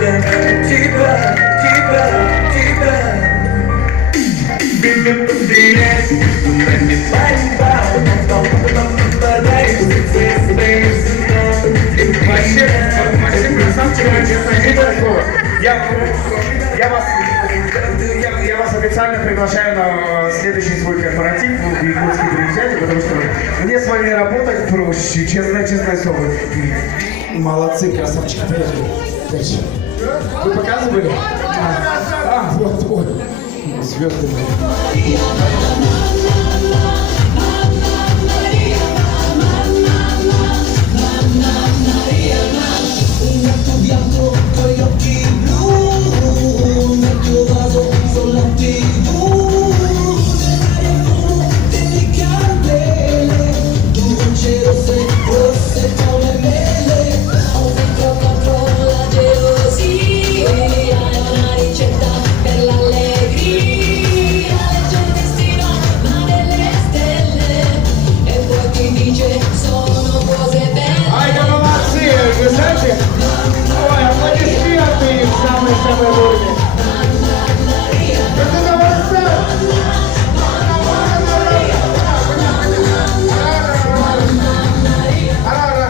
Вообще красавчик, честно, слово. Я вас официально приглашаю на следующий свой корпоратив. Вы в Якутске приезжайте, потому что мне с вами работать проще, честное слово. Молодцы, красавчик. Дальше. Вы показывали? Вот, ой. Звезды.